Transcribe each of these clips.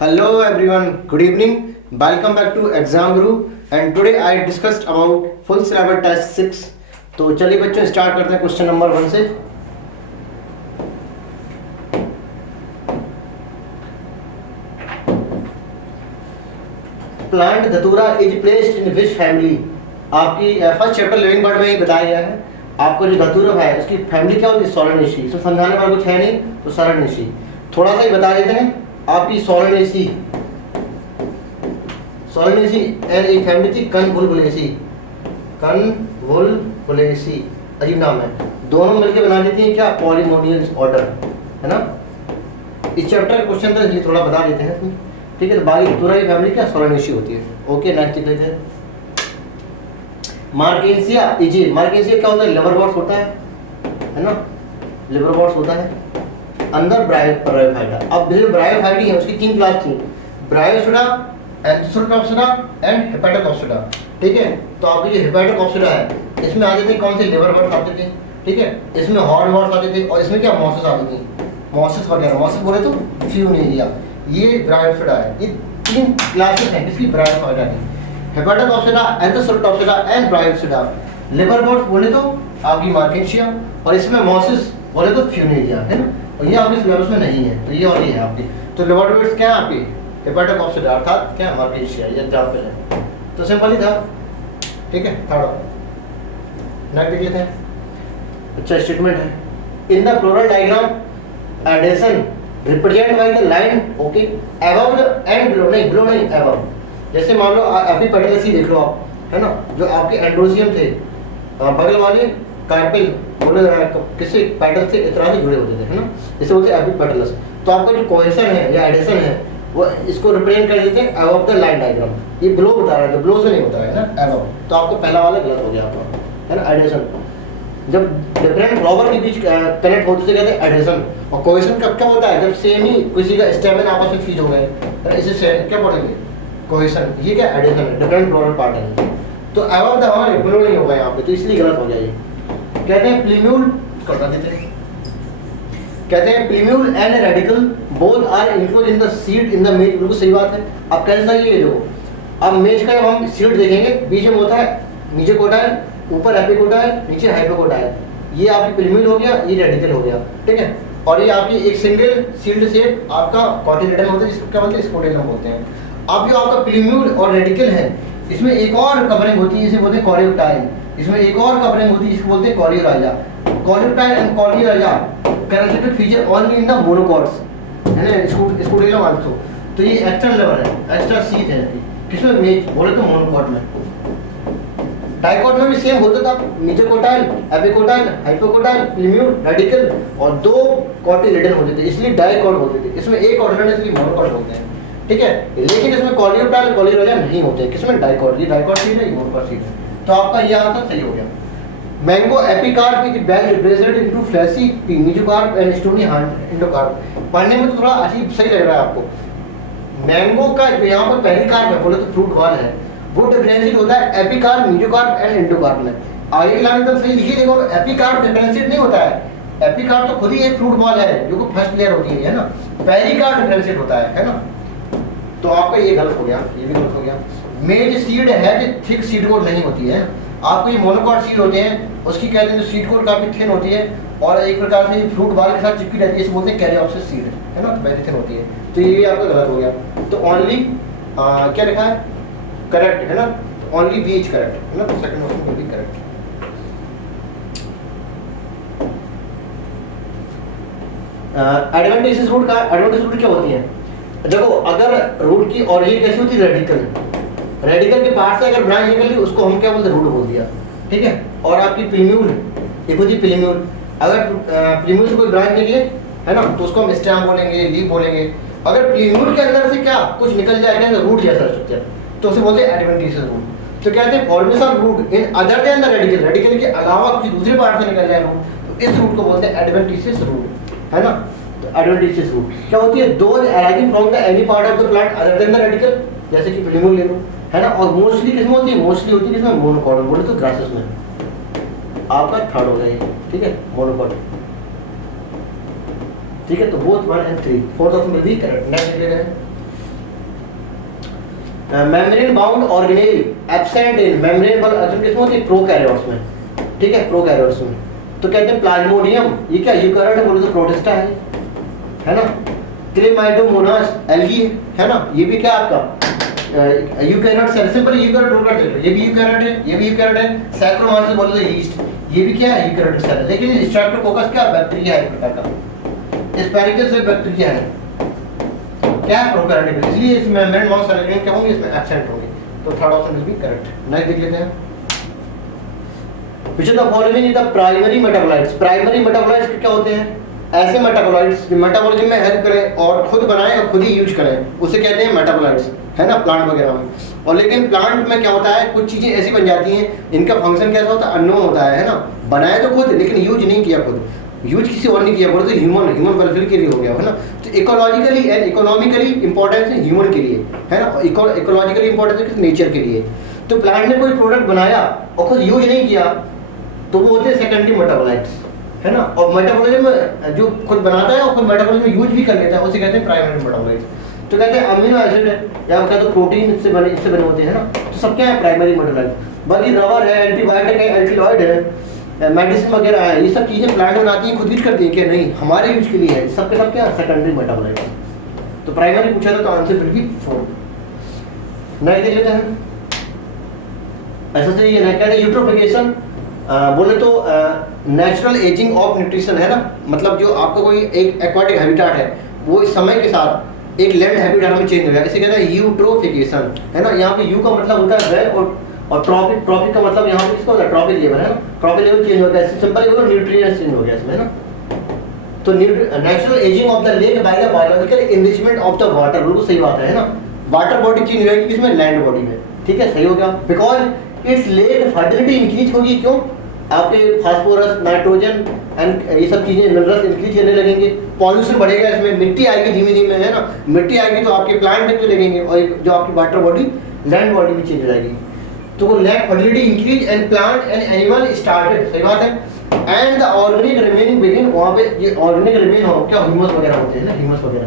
Hello everyone, good evening. Welcome back to Exam Guru and today I discussed about full syllabus test 6. तो चलिए बच्चों start करते हैं question number 1 से। Plant धतूरा is placed in which family. आपकी first chapter living bird में ही बताया गया है। आपको जो धतूरा है उसकी फैमिली क्या होती है? सोलेनेसी। इसमें समझाने वाला कुछ है नहीं तो सोलेनेसी थोड़ा सा ही बता देते हैं। आपकी सोलेनेसी एंड एक फैमिली थी कनवुलवुलेसी। अजीब नाम है। दोनों मिलकर बना देती हैं क्या? पॉलिमोनियल ऑर्डर, है ना। इस चैप्टर का क्वेश्चन था इसलिए थोड़ा बता देते हैं, ठीक है। तो बाकी पूरा ही फैमिली क्या? सोलेनेसी होती है। ओके नेक्स्ट देख लेते हैं। मार्केंसिया इजी। मार्केंसिया क्या होता है? लिवरवॉर्ट्स होता है ना। लिवरवॉर्ट्स होता है अंदर ब्रायोफाइटा। अब जो ब्रायोफाइटी है उसकी 3 क्लास थी, ब्रायोफिटा, एंथोसोटॉप्सिडा एंड हेपेटोकॉप्सिडा, ठीक है। तो आपकी जो हेपेटोकॉप्सिडा है इसमें आते थे कौन से? लिवरवॉर्ट्स आते थे, ठीक है। इसमें हॉर्नवॉर्ट्स आते थे और इसमें क्या? मॉसेस आती थी, मॉसेस वगैरह। मॉसेस बोले तो फ्यूनेरिया। ये ब्रायोफिटा है। ये 3 क्लासेस हैं किसकी? ब्रायोफाइटा की। हेपेटोकॉप्सिडा, एंथोसोटॉप्सिडा एंड ब्रायोफिटा। लिवरवॉर्ट्स बोले तो आपकी मार्केंसिया और इसमें मॉसेस बोले तो फ्यूनेरिया, है ना। और ये आपके सिलेबस में नहीं है तो ये और ये है आपकी। तो लिवरवॉर्ट्स क्या है आपकी? हेपेटोकॉप्सिडा अर्थात क्या? मार्केंसिया। ये एग्जांपल है तो सिंपल ही था, ठीक है। थर्ड नेक्स्ट देख लेते हैं। अच्छा स्टेटमेंट है। In the floral diagram adhesion represent by the line okay above the end below. नहीं बिलो नहीं, अबव। जैसे मान लो एपिपेटलस ही देख लो आप, है ना। जो आपके एंड्रोसियम थे बगल वाले कार्पेल बोले किससे? पेटल से इस तरह से जुड़े होते थे, है ना। इसे बोलते हैं एपिपेटलस। तो आपका जो कोहेशन है या एडेशन है वो इसको रिप्रेजेंट कर देते हैं अबव द लाइन डायग्राम। ये बिलो बता रहा है तो बिलो से नहीं होता है ना, अबव। तो आपको पहला वाला गलत हो गया आपका, है ना। एडेशन जब डिफरेंट फ्लावर के बीच कनेक्ट होते से कहते हैं एडेशन। और कोहेशन कब क्या होता है? जब सेम ही किसी का स्टेमन आपस में फ्यूज हो गए, इसे क्या बोलेंगे? कोहेशन। ये क्या? एडेशन है, डिफरेंट फ्लोरल पार्ट है। तो अबव द हमारे बिलो नहीं होगा यहाँ पे, तो इसलिए गलत हो गया ये। कहते हैं प्लीम्यूल करना देते हैं। कहते हैं plumule and radicle both are include in the seed in the maize. बिल्कुल सही बात है। अब कैसे सही है? देखो अब मेज का जब हम सीड देखेंगे बीच में होता है मीजोकोटाइल, ऊपर एपिकोटाइल, नीचे हाइपोकोटाइल। ये आपकी प्लीम्यूल हो गया, ये रेडिकल हो गया, ठीक है। और ये आपकी एक सिंगल सील्ड शेप आपका कॉटिलेडन होता है जिसको क्या बोलते हैं? स्पोटेलम बोलते हैं। अब जो आपका प्लीम्यूल और रेडिकल है इसमें एक और कवरिंग होती है जिसे बोलते हैं कॉरियोटाइल। इसमें एक और कवरिंग होती है जिसको बोलते हैं coleorhiza. Coleoptile and coleorhiza characteristic feature only in the monocots, है ना। Scutellum also. तो ये एक्स्ट्रा लेवल है, एक्स्ट्रा सीट है किसमें? मेज बोले तो मोनोकॉट में। डाइकॉट में भी सेम होता था, मीजोकोटाइल, एपिकोटाइल, हाइपोकोटाइल, प्लीम्यूल, रेडिकल और 2 कॉटिलेडन होते थे इसलिए डाइकॉट होते थे। इसमें एक कॉटिलेडन इसलिए मोनोकॉट होते हैं, ठीक है। लेकिन इसमें कॉरियोटाइल कॉरियोराइजा नहीं होते। किसमें? डाइकॉट। ये डाइकॉट सीट है, ये मोनोकॉट सीट है। तो आपका ये आंसर सही हो गया। Mango epicarp with bag represented into fleshy mesocarp and stony endocarp. पढ़ने में तो थोड़ा अजीब सही लग रहा है आपको। मैंगो का जो यहाँ पर पहली कार्प है बोले तो फ्रूट वाल है, वो डिफरेंशिएट होता है एपिकार्प, मीजोकार्प एंड एंडोकार्प में। आगे लाइन एकदम सही लिखिए। देखो एपिकार्प डिफरेंशिएट नहीं होता है। एपिकार्प तो खुद ही एक फ्रूट वाल है जो कि फर्स्ट लेयर होती है ना। पेरिकार्प डिफरेंशिएट होता है ना। तो आपका ये गलत हो गया, ये भी गलत हो गया। मेज सीड है जो थिक सीड कोट नहीं होती है। आपको ये मोनोकॉट सीड होते हैं उसकी कहते हैं जो सीड कोट काफी थिन होती है और एक प्रकार से फ्रूट बाल के साथ चिपकी रहती है, इसे बोलते हैं कैरियोप्सिस सीड, है ना। तो वेरी थिन होती है। तो ये आपका गलत हो गया। तो ओनली क्या लिखा है? करेक्ट, है ना। ओनली बी इज करेक्ट, है ना। तो second option will be correct. Adventitious root का एडवेंटिशियस रूट क्या होती है? देखो अगर रूट की ओरिजिन कैसी होती है? रेडिकल। रेडिकल के पास से अगर ब्रांच निकली उसको हम क्या बोलते हैं? रूट बोल दिया, ठीक है। और आपकी प्लीम्यूल देखो जी, प्लीम्यूल अगर प्लीम्यूल से कोई ब्रांच निकले, है ना, तो उसको हम स्टेम बोलेंगे, लीफ बोलेंगे। अगर प्लीम्यूल के अंदर से क्या कुछ निकल जाएगा तो रूट जैसा स्ट्रक्चर, तो उसे बोलते हैं एडवेंटिशियस रूट। तो कहते हैं formation root in other than the radicle. Radicle के अलावा कुछ दूसरे पार्ट से निकल जाए रूट, तो इस रूट को बोलते हैं एडवेंटिशियस रूट, है ना। तो एडवेंटिशियस रूट क्या होती है? Those arising from the any part of the plant other than the radical, जैसे कि प्लीम्यूल ले लो, है ना। और मोस्टली किसमें होती है? मोस्टली होती है किसमें? मोनोकॉट बोले तो ग्रासेस में। आपका थर्ड हो गया, ठीक है, मोनोकॉट, ठीक है। तो बोथ 1 and 3 फोर्थ ऑप्शन में भी करेक्ट। नेक्स्ट ले रहे हैं membrane bound organelle absent in membrane bound किसमें होती है? प्रोकैरियोट्स में, ठीक है, प्रोकैरियोट्स में। तो कहते हैं प्लाज्मोडियम, ये क्या यूकैरियोट है? बोलो तो प्रोटिस्टा है ना। क्लेमाइडोमोनास एल्गी है ना, ये भी क्या आपका eukaryote cell, simple eukaryote prokaryote है, ये भी यूकैरियोट है, ये भी यूकैरियोट है। सैक्रोमाइसिस बोलो तो यीस्ट, ये भी क्या है? यूकैरियोट सेल है। लेकिन स्ट्रेप्टोकोकस क्या बैक्टीरिया है, एक प्रकार का एस्पेरिकस से बैक्टीरिया है, क्या प्रोकैरियोटिक, इसलिए इस मेम्ब्रेन बाउंड सेल क्या होंगे? इसमें एब्सेंट होंगे। तो third option will be correct. Next देख लेते हैं, which of the following is the primary metabolites. Primary metabolites क्या होते हैं? ऐसे मेटाबोलाइट्स जो मेटाबॉलिज्म में हेल्प करें और खुद बनाएं और खुद ही यूज करें, उसे कहते हैं मेटाबोलाइट्स, है ना, प्लांट वगैरह में। और लेकिन प्लांट में क्या होता है, कुछ चीजें ऐसी बन जाती हैं, इनका फंक्शन कैसा होता है? अननोन होता है ना, बनाया तो खुद लेकिन यूज नहीं किया खुद, यूज किसी और नहीं किया, बोले तो ह्यूमन वेलफेयर के लिए हो गया, है ना। तो इकोलॉजिकली एंड इकोनॉमिकली इंपॉर्टेंस है ह्यूमन के लिए, है ना, इकोलॉजिकली इंपॉर्टेंस है नेचर के लिए। तो प्लांट ने कोई प्रोडक्ट बनाया और खुद यूज नहीं किया, तो वो होते हैं सेकेंडरी मेटाबोलाइट्स, है ना। और मेटाबॉलिज्म में जो खुद बनाता है और खुद मेटाबॉलिज्म में यूज भी कर लेता है, उसे कहते हैं प्राइमरी मेटाबोलाइट्स। तो कहते हैं अमीनो एसिड है या कहते हैं प्रोटीन इससे बने होते हैं ना, तो सब क्या है? Primary metabolites. बाकी रबर है, एंटीबायोटिक है, एंटीलॉइड है, मेडिसिन वगैरह है, ये सब चीजें प्लांट बनाती हैं, खुद यूज करती हैं, क्या नहीं, हमारे यूज के लिए है, सब के सब क्या? Secondary metabolites. तो प्राइमरी पूछा था तो आंसर विल बी 4। नेक्स्ट देख लेते हैं, ऐसा सही है ना, कहते हैं यूट्रोफिकेशन, बोले तो नेचुरल एजिंग ऑफ न्यूट्रिशन, है ना, मतलब जो आपका कोई एक एक्वाटिक हैबिटेट है, वो इस समय के साथ एक लैंड हैबिटेट में चेंज हो गया, इसे कहते हैं यूट्रोफिकेशन, है ना। यहाँ पे यू का मतलब होता है वेल और ट्रॉपिक का मतलब यहाँ पे किसका होता है? ट्रॉपिक लेवल, है ना, ट्रॉपिक लेवल चेंज हो गया, सिंपल बोलो न्यूट्रिएंट्स चेंज हो गया इसमें, है ना। तो natural ageing of the lake by the biological enrichment of the water, बिल्कुल सही बात है ना। वाटर बॉडी चेंज हो जाएगी किसमें? लैंड बॉडी में, ठीक है, सही हो गया। Because it's lake fertility increase होगी, क्यों? आपके फास्फोरस, नाइट्रोजन एंड ये सब चीजें मिनरल्स इंक्रीज करने लगेंगे, पॉल्यूशन बढ़ेगा, इसमें मिट्टी आएगी धीमे धीमे, है ना, मिट्टी आएगी तो आपके प्लांट में लगेंगे और जो आपकी वाटर बॉडी लैंड बॉडी में चेंज हो जाएगी। तो lake fertility increase and plant and animal started, सही बात है। And the organic remaining begin, वहाँ पे ये ऑर्गेनिक रिमेन हो क्या? ह्यूमस वगैरह होते हैं ना, ह्यूमस वगैरह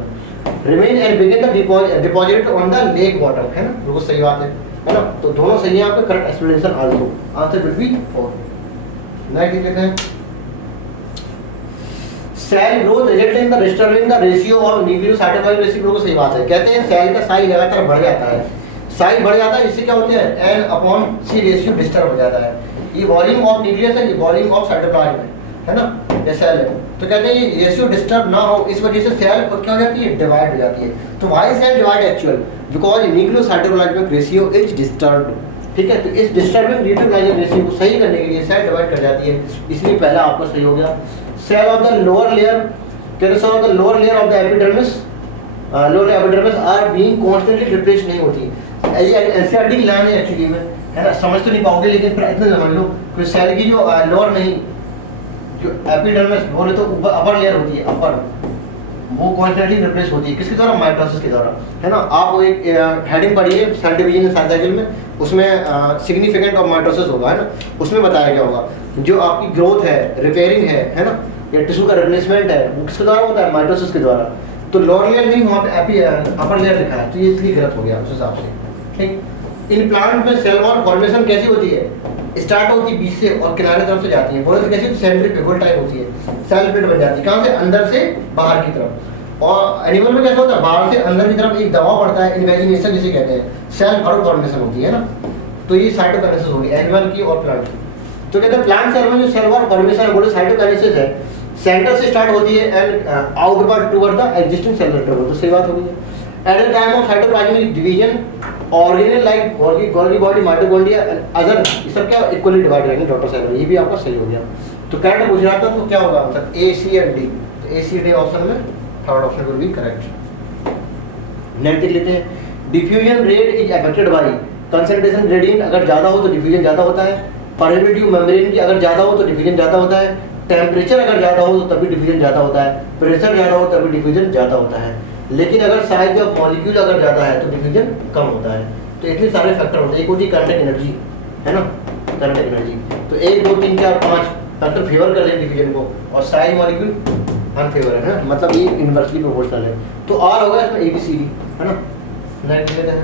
remain and begin the deposit on the lake water, है ना, बिल्कुल सही बात है ना। तो दोनों सही है, आपका correct explanation also, answer will be 4। Next कहते हैं cell growth result in the disturbing the ratio of nucleocytoplasmic ratio, को सही बात है। कहते हैं सेल का साइज लगातार बढ़ जाता है, साइज बढ़ जाता है, इससे क्या होता है? एन अपॉन सी रेशियो डिस्टर्ब हो जाता है। ये वॉल्यूम ऑफ न्यूक्लियस है, ये वॉल्यूम ऑफ साइटोप्लाज्म है ना, ये सेल है। तो कहते हैं ये रेशियो डिस्टर्ब ना हो, इस वजह से सेल क्या हो जाती है? डिवाइड हो जाती है। तो why cell divide actual? Because nucleocytoplasmic ratio is disturbed, ठीक है। तो इस डिस्टर्बिंग न्यूक्लियोसाइटोप्लाज्मिक रेशियो को सही करने के लिए सेल डिवाइड कर जाती है, इसलिए पहला आपका सही हो गया। Cell of the lower layer, कैसे of the lower layer of the epidermis, lower epidermis are being constantly replace नहीं होती। ये एनसीईआरटी की लाइन है एक्चुअली में, है ना, समझ तो नहीं पाओगे लेकिन इतना समझ लो कि सेल की जो लोअर नहीं, जो एपिडर्मिस बोले तो ऊपर अपर लेयर होती है, अपर, वो कांस्टेंटली रिप्लेस होती है किसके द्वारा? माइटोसिस के द्वारा, है ना। आप वो एक हेडिंग पढ़िए सेल डिवीजन साइकिल में, उसमें सिग्निफिकेंट ऑफ माइटोसिस होगा, है ना, उसमें बताया गया होगा जो आपकी ग्रोथ है, रिपेयरिंग है ना, या टिश्यू का रिप्लेसमेंट है, वो किसके द्वारा होता है? माइटोसिस के द्वारा। तो लोअर लेयर नहीं, वहाँ पे अपर लेयर लिखा है, तो ये इसलिए गलत हो गया उस हिसाब से, ठीक। इन प्लांट में सेल वॉल फॉर्मेशन कैसी होती है? स्टार्ट होती है बीच से और किनारे तरफ से जाती है, बोले तो कैसी? सेंट्रीफ्यूगल टाइप होती है, सेल प्लेट बन जाती है, कहाँ से? अंदर से बाहर की तरफ। और एनिमल में कैसा होता है? बाहर से अंदर की तरफ एक दबाव पड़ता है, इन्वेजिनेशन जिसे कहते हैं, सेल फरो फॉर्मेशन होती है ना। तो ये साइटोकाइनेसिस होगी एनिमल की और प्लांट की। तो कहते हैं प्लांट सेल में जो सेल वॉल फॉर्मेशन है, बोले साइटोकाइनेसिस है, सेंटर से स्टार्ट होती है and outward toward the existing cell network, तो सही बात हो गई है। At the time of cytoplasmic division organelle like Golgi body, mitochondria other, ये सब क्या इक्वली डिवाइड रहेंगे डॉटर सेल में, ये भी आपका सही हो गया। तो करेक्ट पूछ रहा था, तो क्या होगा answer? A, C and D. तो ए, सी, डी ऑप्शन में third option will be correct. Next देख लेते हैं, diffusion rate is affected by concentration gradient, अगर ज़्यादा हो तो डिफ्यूजन ज़्यादा होता है, परमिटिव मेम्ब्रेन की अगर ज़्यादा हो तो डिफ्यूजन ज़्यादा होता है, टेम्परेचर अगर ज़्यादा हो तो तभी डिफ्यूजन ज़्यादा होता है, प्रेशर ज़्यादा हो तभी डिफ्यूजन ज़्यादा होता है। लेकिन अगर साइज ऑफ मॉलिक्यूल अगर ज़्यादा है तो डिफ्यूजन कम होता है। तो इतने सारे फैक्टर होते हैं, एक होती है काइनेटिक एनर्जी, है ना, काइनेटिक एनर्जी। तो 1 2 3 4 5 फैक्टर फेवर कर लें डिफ्यूजन को, और साइज मॉलिक्यूल अनफेवर है ना, मतलब ये इनवर्सली प्रोपोर्शनल है। तो आर होगा इसमें ABCD, है ना। नेक्स्ट लेते हैं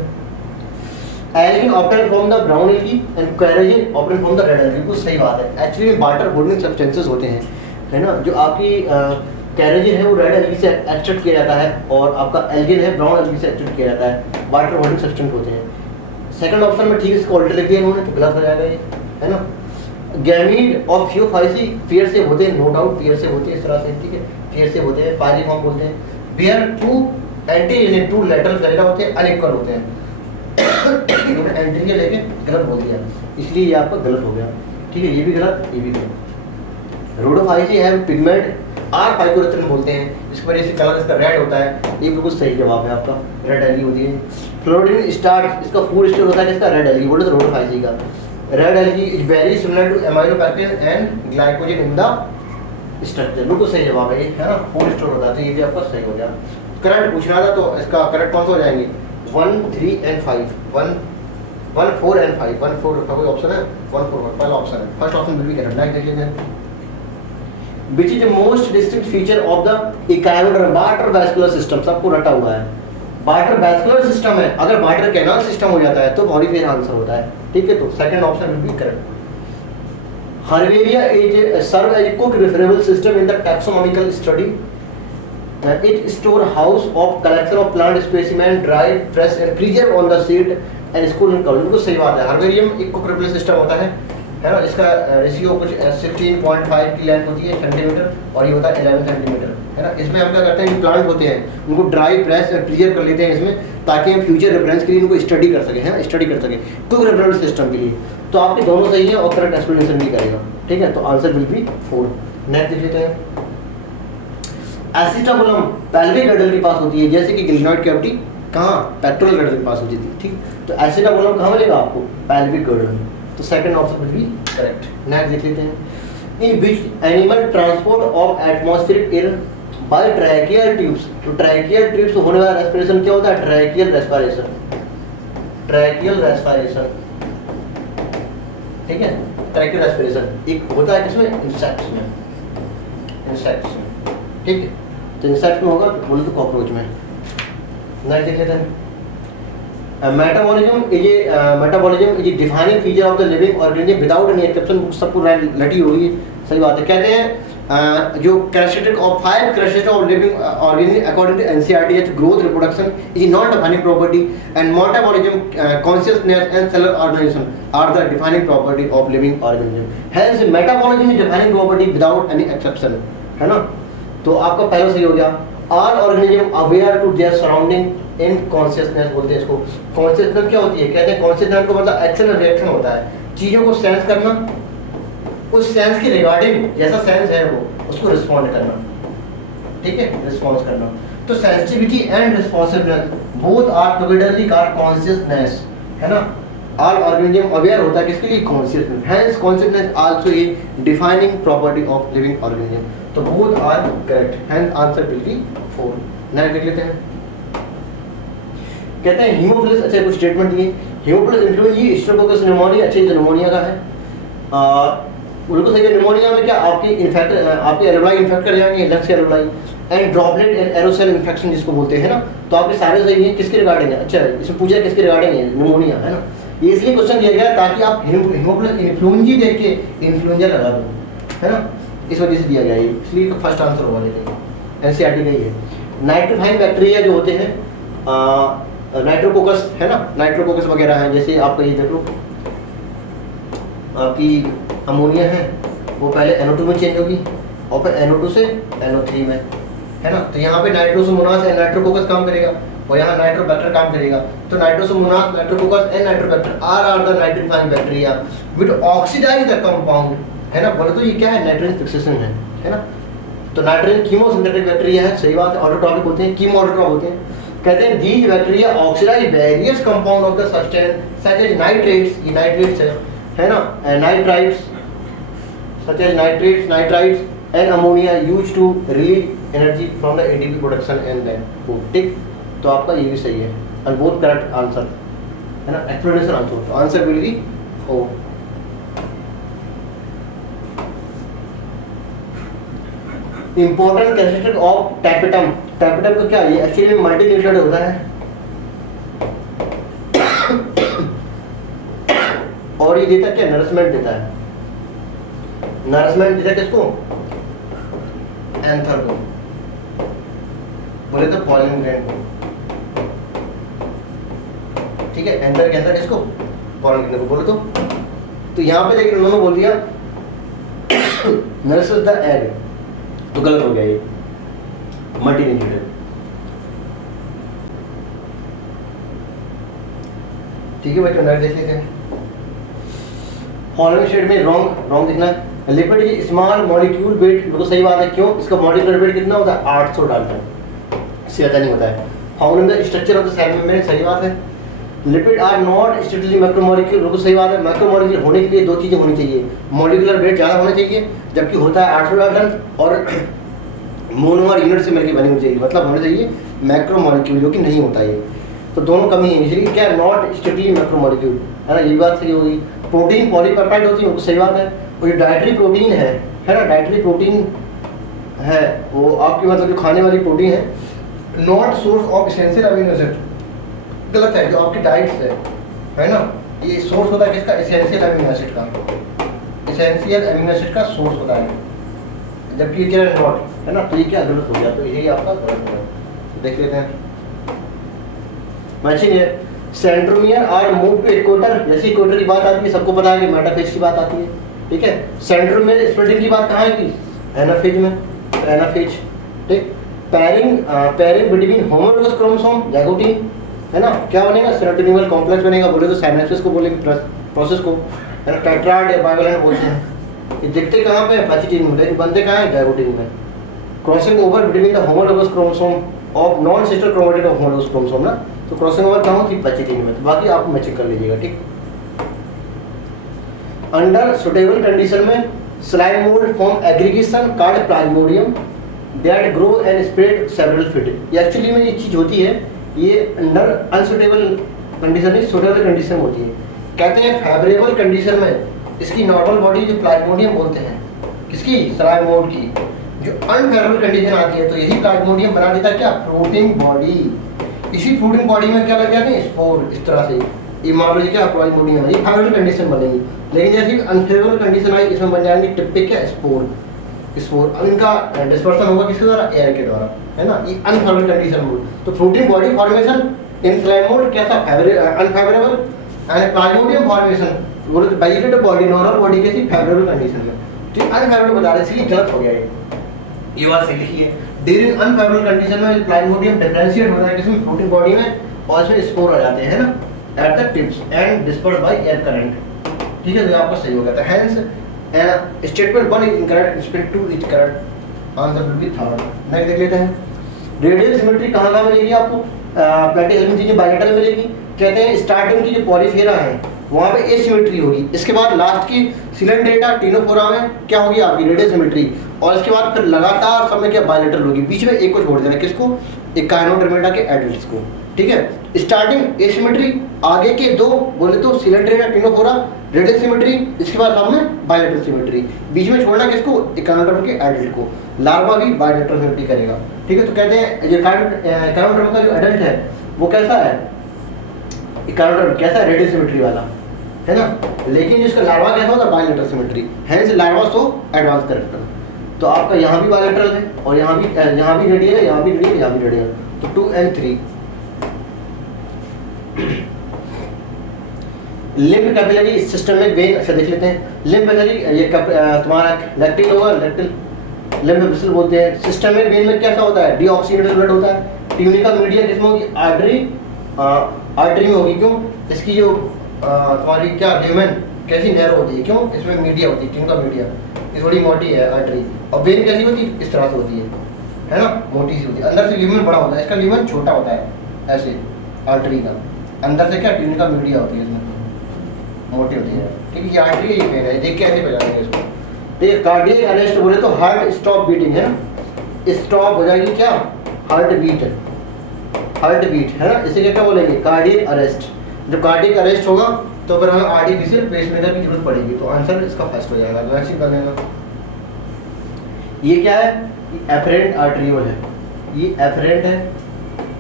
algin obtain from the brown algae and keratin obtain from the red algae. बिल्कुल सही बात है। एक्चुअली वाटर होल्डिंग सब्सटेंसेस होते हैं, है ना, जो आपकी केराटिन है वो रेड एल्गी से एक्सट्रैक्ट किया जाता है और आपका एल्गिन है ब्राउन एल्गी से एक्सट्रैक्ट किया जाता है, वाटर होल्डिंग सब्सटेंस होते हैं। सेकंड ऑप्शन में ठीक इसको ऑल्टर लिख दिया इन्होंने तो गलत हो जाएगा ये, है ना। गैमीट ऑफ थियोफाइसी पेयर से होते हैं, नो डाउट पेयर से होते हैं इस तरह से, ठीक है, पेयर से होते हैं, पाइलिफॉर्म बोलते हैं। Bear two anterolateral flagella होते हैं, अनइक्वल होते हैं। एंटीरियर लेके गलत बोल दिया, इसलिए ये आपका गलत हो गया, ठीक है, ये भी गलत, ये भी गलत। रोडोफाइसी है पिगमेंट आर फाइकोरेथिन बोलते हैं, इसकी वजह से कलर इसका रेड होता है, ये बिल्कुल सही जवाब है आपका, रेड एल्गी होती है। फ्लोरिन स्टार्च, इसका फूड स्टोर होता है किसका, red algae, what is Rhodophyceae का। Red algae is very similar to amylopectin and glycogen in the structure, बिल्कुल सही जवाब है ये, है ना, फूड स्टोर होता है, तो ये भी आपका सही हो गया। करंट पूछना था तो इसका करंट कौन सा हो जाएंगे, 1, 3 and 5, 1, 4 and 5, 1, 4 का कोई ऑप्शन है, 1, 4 पहला ऑप्शन है, फर्स्ट ऑप्शन बिल्कुल करेक्ट। नेक्स्ट देख लेते हैं, which is the most distinct feature of the echinoderm water vascular system, सबको रटा हुआ है, वाटर वैस्कुलर सिस्टम है, अगर वाटर कैनाल सिस्टम हो जाता है तो वॉरीफेर आंसर होता है, ठीक है, तो second option will be correct. Herbaria is serve as quick referral system in the taxonomical study, it store house of collection of plant specimen dry fresh and preserve on the sheet and school in cover, बिल्कुल सही बात है। Herbarium एक cook referral system होता है ना, इसका ratio कुछ 16.5 की लेंथ होती है सेंटीमीटर और ये होता है 11 सेंटीमीटर, है ना। इसमें हम क्या करते हैं, जो प्लांट होते हैं उनको ड्राई प्रेस और प्रिजर्व कर लेते हैं इसमें, ताकि हम फ्यूचर रेफरेंस के लिए इनको स्टडी कर सकें, है ना, स्टडी कर सकें कुक रेफरेबल सिस्टम के लिए। तो आपके दोनों सही है और करेक्ट एक्सप्लेनेशन भी करेगा, ठीक है, तो आंसर विल बी 4। नेक्स्ट देख लेते हैं, एसिटाबुलम पेल्विक गर्डल के पास होती है, जैसे कि गिलिनॉइड कैविटी कहाँ, पेट्रोल गर्डल के पास होती थी, ठीक, तो एसिटाबुलम कहाँ मिलेगा आपको, पेल्विक गर्डल, तो second option will be correct. Next देख लेते हैं, in which animal transport of atmospheric air by tracheal tubes, तो ट्रैकियल ट्यूब्स से होने वाला रेस्पिरेशन क्या होता है, ट्रैकियल रेस्पिरेशन, ट्रैकियल रेस्पिरेशन, ठीक है, ट्रैकियल रेस्पिरेशन एक होता है किसमें, इंसेक्ट्स में, इंसेक्ट्स में, ठीक है, तो इंसेक्ट में होगा तो बोले तो कॉकरोच में। नेक्स्ट देख लेते हैं, metabolism is a defining feature of the living organism without any exception, सबको लटी होगी, सही बात है। कहते हैं जो characteristic of 5 characteristic of living organism according to NCERT, growth, reproduction is non defining property and metabolism, consciousness and cellular organisation are the defining property of living organism, hence metabolism is defining property without any exception, है ना। तो आपका पहला सही हो गया। All organism aware to their surrounding in consciousness बोलते हैं इसको। कॉन्शियसनेस क्या होती है, कहते हैं कॉन्शियसनेस को मतलब एक्शन और रिएक्शन होता है, चीज़ों को सेंस करना, उस सेंस के रिगार्डिंग जैसा सेंस है वो उसको रिस्पॉन्ड करना, ठीक है, रिस्पॉन्स करना। तो sensitivity and responsiveness both are togetherly called consciousness, है ना। ऑल ऑर्गेनिज्म अवेयर होता है किसके लिए, consciousness, hence consciousness also a defining property of living organism, तो both are correct, hence answer will be 4। Next देख लेते हैं, कहते हैं हीमोफिलस, अच्छा कुछ स्टेटमेंट दिए, हीमोफिलस इन्फ्लुएंजा स्ट्रेप्टोकोकस निमोनिया, अच्छे निमोनिया का है, उनको सही है। निमोनिया में क्या आपके एरोलाई इन्फेक्ट कर जाएंगे, लंग्स के एरोलाई, and droplet and aerosol infection जिसको बोलते हैं ना, तो आपके सारे सही हैं, किसके रिगार्डिंग है, अच्छा इसमें पूछा किसके रिगार्डिंग है, निमोनिया, है ना। ये इसलिए क्वेश्चन दिया गया ताकि आप हीमोफिलस इन्फ्लुएंजा देख के इन्फ्लुएंजा लगा दो, है ना, इस वजह से दिया गया है, इसलिए तो फर्स्ट आंसर होगा, लेकिन एनसीईआरटी का ही है। नाइट्रोफाइन बैक्टीरिया जो होते हैं नाइट्रोकोकस, है ना, नाइट्रोकोकस वगैरह है, जैसे आपका ये देख लो, आपकी अमोनिया है वो पहले NO2 में चेंज होगी और फिर NO2 से NO3 में, है ना, तो यहाँ पे नाइट्रोसोमोनास एंड नाइट्रोकोकस काम करेगा और यहाँ नाइट्रोबैक्टर काम करेगा, तो Nitrosomonas, Nitrococcus and Nitrobacter are the nitrifying bacteria with oxidise the compound, है ना। बोले तो ये क्या है, नाइट्रोजन फिक्सेशन है ना, तो नाइट्रोजन कीमोसिंथेटिक बैक्टीरिया है, सही बात है, ऑटोट्रॉपिक होते हैं, कीमो ऑटोट्रॉप होते हैं। कहते हैं these bacteria oxidise various compound of the substance such as nitrates, ये नाइट्रेट्स है ना, nitrites such as nitrates, nitrites and ammonia used to release energy from the ATP production and then food, ठीक, तो आपका ये भी सही है और बोथ करेक्ट आंसर, है ना, एक्सप्लेनेशन आंसर, तो answer will be 4। Important characteristic of tapetum, tapetum का क्या है, ये एक्चुअली में मल्टीन्यूक्लियेटेड होता है, देता है क्या, नरिशमेंट देता है, नरिशमेंट देता है किसको, एंथर को, बोले तो पॉलन ग्रैंड को, ठीक है, एंथर के अंदर किसको, पॉलन ग्रैंड को बोले तो यहाँ पे लेकिन उन्होंने बोल दिया नरिशेस द एग, तो गलत हो गया ये, मल्टीन्यूक्लिएटेड। ठीक है बच्चों, नेक्स्ट देख लेते हैं। फॉलोइंग स्टेट में रॉन्ग दिखना है। लिपिड की स्मॉल मॉलिक्यूल वेट, बिल्कुल सही बात है, क्यों, इसका मॉलिक्यूलर वेट कितना होता है, 800 डाल्टन, इससे ज़्यादा नहीं होता है। Found in the structure of the cell membrane, सही बात है। Lipid are not strictly macromolecule, बिल्कुल सही बात है। मैक्रोमोलिक्यूल होने के लिए दो चीज़ें होनी चाहिए, मॉलिक्यूलर वेट ज़्यादा होना चाहिए, जबकि होता है 800 डाल्टन, और मोनोमर यूनिट से मिलकर बनी होनी चाहिए, मतलब होना चाहिए मैक्रोमोलिक्यूल, जो कि नहीं होता ये, तो दोनों कमी है, इसलिए क्या नॉट स्ट्रिक्टली मैक्रोमोलिक्यूल, है ना, ये बात सही होगी। प्रोटीन पॉलीपेप्टाइड होती है, वो सही बात है। और ये डाइटरी प्रोटीन है ना, डाइटरी प्रोटीन है, वो आपकी मतलब जो खाने वाली प्रोटीन है, not source of essential amino acid, गलत है, जो आपकी डाइट है ना, ये सोर्स होता है किसका, एसेंशियल अमीनो एसिड का, एसेंशियल अमीनो एसिड का सोर्स होता है, जबकि ये क्या नॉट है ना, तो ये क्या गलत हो गया, तो यही आपका गलत हो गया। देख लेते हैं मैचिंग है। Centromere are move to equator, जैसे इक्वेटर की बात आती है सबको पता है कि मेटाफेज की बात आती है, ठीक है। सेंट्रोमियर स्प्लिटिंग की बात कहाँ है की, एनाफेज में, एनाफेज, ठीक। Pairing between homologous chromosome, zygotene, है ना, क्या बनेगा, सेरोटोनिमल कॉम्प्लेक्स बनेगा, बोले तो सिनेप्सिस को बोलेंगे, प्रोसेस को, है ना, टेट्राड या बाइवैलेंट बोलते हैं। ये दिखते कहाँ पे, पैचिटिन में, लेकिन बनते कहाँ है, जाइगोटिन में। Crossing over between the homologous chromosome of non sister chromatid of homologous chromosome ना, तो क्रॉसिंग ओवर कहाँ होती है, पैचिटिन में, तो बाकी आप मैचिंग कर लीजिएगा, ठीक। अंडर सुटेबल कंडीशन में slime mould form aggregation card Plasmodium that grow and spread several feet. ये एक्चुअली में ये चीज़ होती है, ये अंडर अनसुटेबल कंडीशन नहीं, सुटेबल कंडीशन होती है। कहते हैं फेवरेबल कंडीशन में इसकी नॉर्मल बॉडी जो प्लाज्मोडियम बोलते हैं, किसकी, स्लाइम मोल्ड की। जो अनफेवरेबल कंडीशन आती है तो यही प्लाज्मोडियम बना देता है क्या, फ्रूटिंग बॉडी। इसी फ्रूटिंग बॉडी में क्या लग जाते हैं, स्पोर, इस तरह से ये मान लो क्या, प्लाज्मोडियम है, ये फेवरेबल कंडीशन बनेगी। लेकिन जैसे अनफेवरेबल कंडीशन आई, इसमें बन जाएंगे टिपिक क्या, स्पोर, स्पोर। अब इनका डिस्पर्सन होगा किसके द्वारा, एयर के द्वारा, है ना, ये अनफेवरेबल कंडीशन मोड। तो फ्रूटिंग बॉडी फॉर्मेशन इन स्लाइम मोड क्या था, अनफेवरेबल, एंड प्लाज्मोडियम फॉर्मेशन बोले तो वेजिटेटिव बॉडी, नॉर्मल बॉडी कैसी, फेवरेबल कंडीशन में। तो ये अनफेवरेबल बता रहे, इसलिए गलत हो गया ये बात सही लिखी है। ड्यूरिंग अनफेवरेबल कंडीशन में प्लाज्मोडियम डिफरेंशिएट होता है किसमें, फ्रूटिंग बॉडी में, और इसमें स्पोर आ जाते हैं ना, at the tips and disperse by air current, ठीक है, तो आपका सही हो गया था। Hence statement 1 is incorrect, statement 2 is correct, answer will B third. Next देख लेते हैं। रेडियल सिमेट्री कहाँ मिलेगी आपको, प्लेटिहेल्मिंथेस बायलेटरल मिलेगी। कहते हैं स्टार्टिंग की जो पॉलीफेरा है वहाँ पे एसिमेट्री होगी, इसके बाद लास्ट की सिलेंड्रेटा टिनोफोरा में क्या होगी आपकी, रेडियल सिमेट्री, और इसके बाद फिर लगातार समय क्या बायलेटरल होगी, बीच में एक को छोड़ देना, किसको, एकाइनोडर्मेटा के एडल्ट्स को, ठीक है। स्टार्टिंग एसिमेट्री, आगे के दो बोले तो सिलेंड्रेटा टिनोफोरा रेडियल सिमेट्री, इसके बाद हम में बायलेटरल सिमेट्री, बीच में छोड़ना किसको, एकाइनोडर्म के एडल्ट को। लार्वा भी बायलेटरल सिमेट्री करेगा, ठीक है। तो कहते हैं एकाइनोडर्म का जो एडल्ट है वो कैसा है, एकाइनोडर्म कैसा है, रेडियल सिमेट्री वाला, है ना, लेकिन इसका लार्वा कैसा होता है, bilateral symmetry, hence larva so advance character. तो आपका यहाँ भी बायलेटरल है, और यहाँ भी रेडियल है, यहाँ भी रेडियल, यहाँ भी रेडियल, तो 2 and 3। Lymph capillary systemic when, अच्छा देख लेते हैं। लिम्फ कैपिलरी ये तुम्हारा लैक्टिल होगा, लैक्टिल लिम्फ वेसल बोलते हैं। सिस्टमिक वेन में कैसा होता है, डीऑक्सीनेटेड ब्लड होता है। ट्यूनिका मीडिया किसमें होगी, आर्टरी में होगी, क्यों, इसकी जो तुम्हारी क्या ल्यूमेन कैसी नैरो होती है, क्यों, इसमें मीडिया होती है, ट्यूनिका मीडिया, ये थोड़ी मोटी है आर्टरी। और वेन कैसी होती है, इस तरह से होती है ना, मोटी सी होती है। अंदर से ल्यूमेन बड़ा होता है, इसका ल्यूमेन छोटा होता है, ऐसे आर्टरी का। अंदर से क्या ट्यूनिका मीडिया होती है, इसमें मोटी होती है, ठीक है। ये आर्टरी ये वेन है, देख के ऐसे बजा देंगे इसको। देखिए कार्डियक अरेस्ट बोले तो हार्ट स्टॉप बीटिंग है ना, स्टॉप हो जाएगी क्या, हार्ट बीट है ना, इसे क्या बोलेंगे, कार्डियक अरेस्ट। जब कार्डियक अरेस्ट होगा तो फिर हमें आर्टिफिशियल पेसमेकर की जरूरत पड़ेगी, तो आंसर इसका फर्स्ट हो जाएगा। तो ऐसे कर लेना। ये क्या है, एफरेंट आर्टरियोल है, ये एफरेंट है,